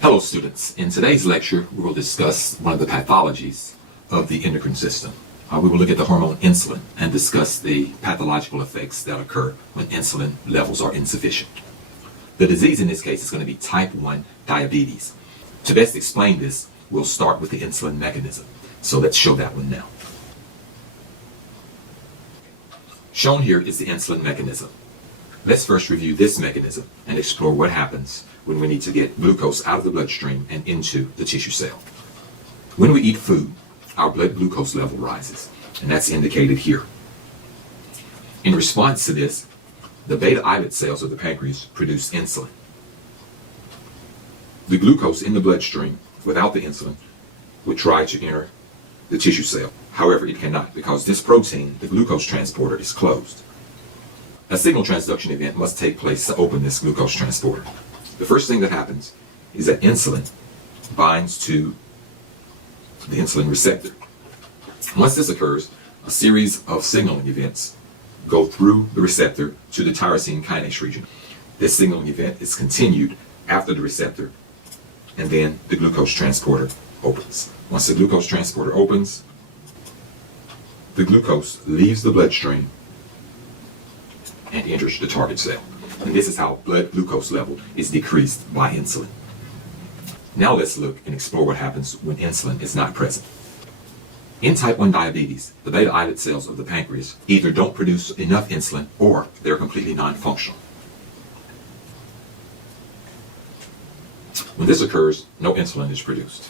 Hello students, in today's lecture we will discuss one of the pathologies of the endocrine system. We will look at the hormone insulin and discuss the pathological effects that occur when insulin levels are insufficient. The disease in this case is going to be type 1 diabetes. To best explain this, we'll start with the insulin mechanism. So let's show that one now. Shown here is the insulin mechanism. Let's first review this mechanism and explore what happens when we need to get glucose out of the bloodstream and into the tissue cell. When we eat food, our blood glucose level rises, and that's indicated here. In response to this, the beta islet cells of the pancreas produce insulin. The glucose in the bloodstream without the insulin would try to enter the tissue cell. However, it cannot because this protein, the glucose transporter, is closed. A signal transduction event must take place to open this glucose transporter. The first thing that happens is that insulin binds to the insulin receptor. Once this occurs, a series of signaling events go through the receptor to the tyrosine kinase region. This signaling event is continued after the receptor, and then the glucose transporter opens. Once the glucose transporter opens, the glucose leaves the bloodstream and enters the target cell. And this is how blood glucose level is decreased by insulin. Now let's look and explore what happens when insulin is not present. In type 1 diabetes, the beta islet cells of the pancreas either don't produce enough insulin or they're completely non-functional. When this occurs, no insulin is produced.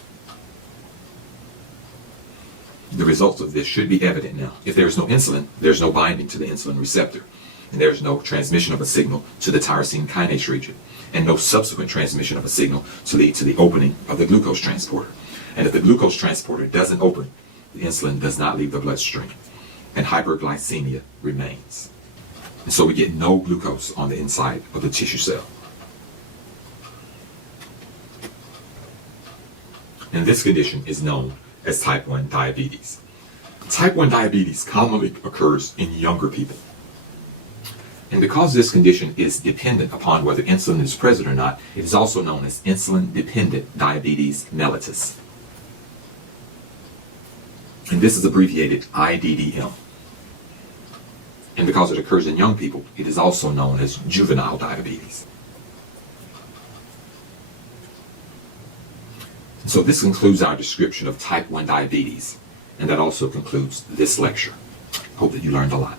The results of this should be evident now. If there is no insulin, there's no binding to the insulin receptor, and there's no transmission of a signal to the tyrosine kinase region, and no subsequent transmission of a signal to lead to the opening of the glucose transporter. And if the glucose transporter doesn't open, the insulin does not leave the bloodstream, and hyperglycemia remains. And so we get no glucose on the inside of the tissue cell. And this condition is known as type 1 diabetes. Type 1 diabetes commonly occurs in younger people. And because this condition is dependent upon whether insulin is present or not, it is also known as insulin-dependent diabetes mellitus. And this is abbreviated IDDM. And because it occurs in young people, it is also known as juvenile diabetes. So this concludes our description of type 1 diabetes, and that also concludes this lecture. Hope that you learned a lot.